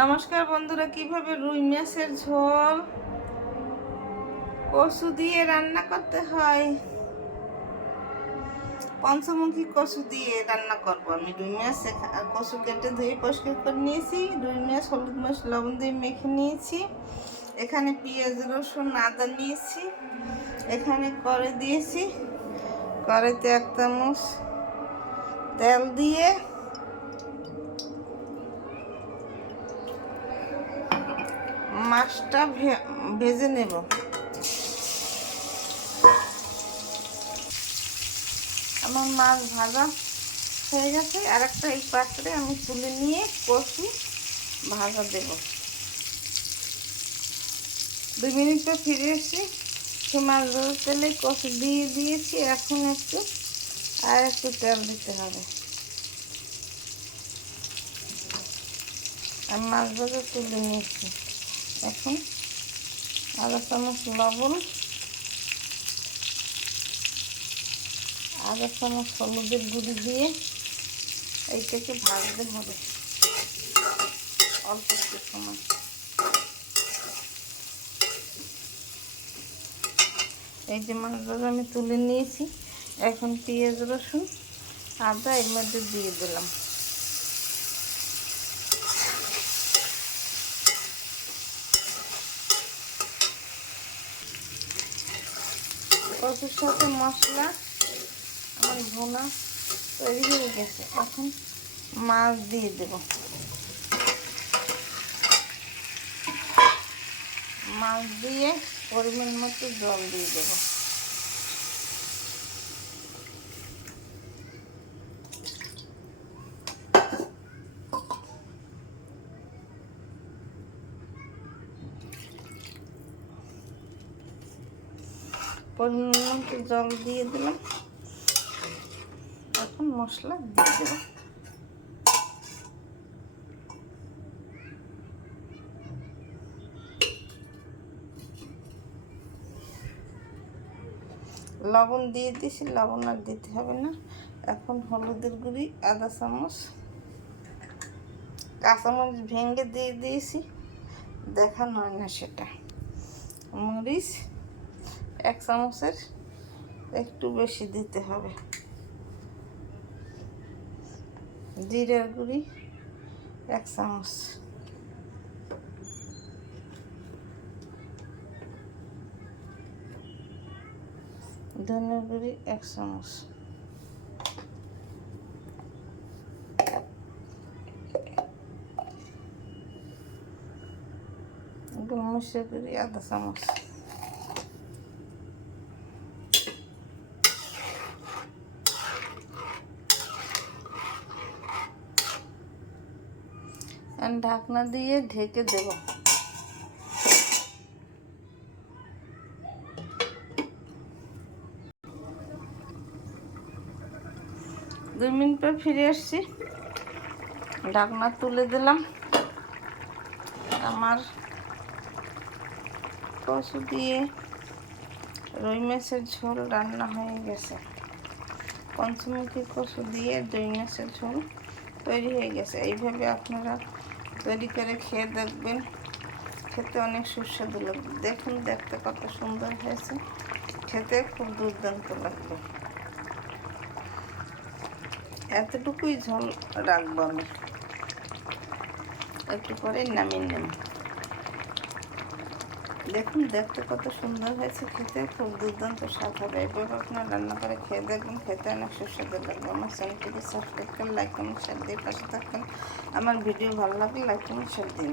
নমস্কার বন্ধুরা, কিভাবে রুই মাছের ঝোল কচু দিয়ে রান্না করতে হয়। পঞ্চমুখী কচু দিয়ে রান্না করব আমি। রুই মাছ কচু কেটে ধুয়ে পরিষ্কার করে নিয়েছি। রুই মাছ হলুদ মাছ লবণ দিয়ে মেখে নিয়েছি। এখানে পেঁয়াজ রসুন আদা নিয়েছি। এখানে কড়াই দিয়েছি। কড়াইতে 1 চামচ তেল দিয়ে মাছটা ভেজে নেব। আমার মাছ ভাজা হয়ে গেছে। আর একটা এই পাত্রে আমি তুলে নিয়ে কচু ভাজা দেব। 2 মিনিট পর ফিরে এসেছি। সে মাছ ভাজার তেলে কচু দিয়ে দিয়েছি। এখন একটু তেল দিতে হবে। আমি মাছ ভাজা তুলে নিয়েছি। এখন 1/2 চামচ লবণ, 1/2 চামচ হলুদের গুঁড়ি দিয়ে এইটাকে ভাজতে হবে অল্প একটু সময়। এই যে মাছ ভাজা আমি তুলে নিয়েছি। এখন পেঁয়াজ রসুন আদা এর মধ্যে দিয়ে দিলাম। কচুর সাথে মশলা আমার ভুনা তৈরি হয়ে গেছে। এখন মাছ দিয়ে দেব। মাছ দিয়ে পরিমাণ মতো জল দিয়ে দেব। পরিমাণ মতো জল দিয়ে দিলাম। এখন মশলা দিয়ে দেব। লবণ দিয়ে দিয়েছি, লবণ আর দিতে হবে না। এখন হলুদের গুঁড়ি 1/2 চামচ, কাঁচামরিচ ভেঙে দিয়ে দিয়েছি, দেখানো হয় না সেটা। মরিচ 1 চামচের একটু বেশি দিতে হবে। জিরার গুঁড়ি 1 চামচ, ধনের গুঁড়ি 1 চামচ, গোলমরিচের গুঁড়ি 1/2 চামচ, ঢাকনা দিয়ে ঢেকে দেব। 2 মিনিট পর ফিরে আসছি। ঢাকনা তুলে দিলাম। আমার কচু দিয়ে রুই মাছের ঝোল রান্না হয়ে গেছে। পঞ্চমুখী কচু দিয়ে রুই মাছের ঝোল তৈরি হয়ে গেছে। এইভাবে আপনারা তৈরি করে খেয়ে দেখবেন, খেতে অনেক সুস্বাদু লাগবে। দেখুন, দেখতে কত সুন্দর হয়েছে, খেতে খুব দুর্দান্ত লাগবে। এতটুকুই ঝোল রাখবো আমি, একটু পরে নামিয়ে নেব। দেখুন, দেখতে কত সুন্দর হয়েছে, খেতে খুব দুর্দান্ত স্বাদ হবে। এভাবে আপনার রান্না করে খেয়ে দেখবেন, খেতে অনেক সুস্বাদু লাগবে। আমার চ্যানেলটিকে সাবস্ক্রাইব করে লাইক কমেন্ট শেয়ার দিয়ে পাশে থাকবেন। আমার ভিডিও ভালো লাগলে লাইক কমেন্ট শেয়ার দিন।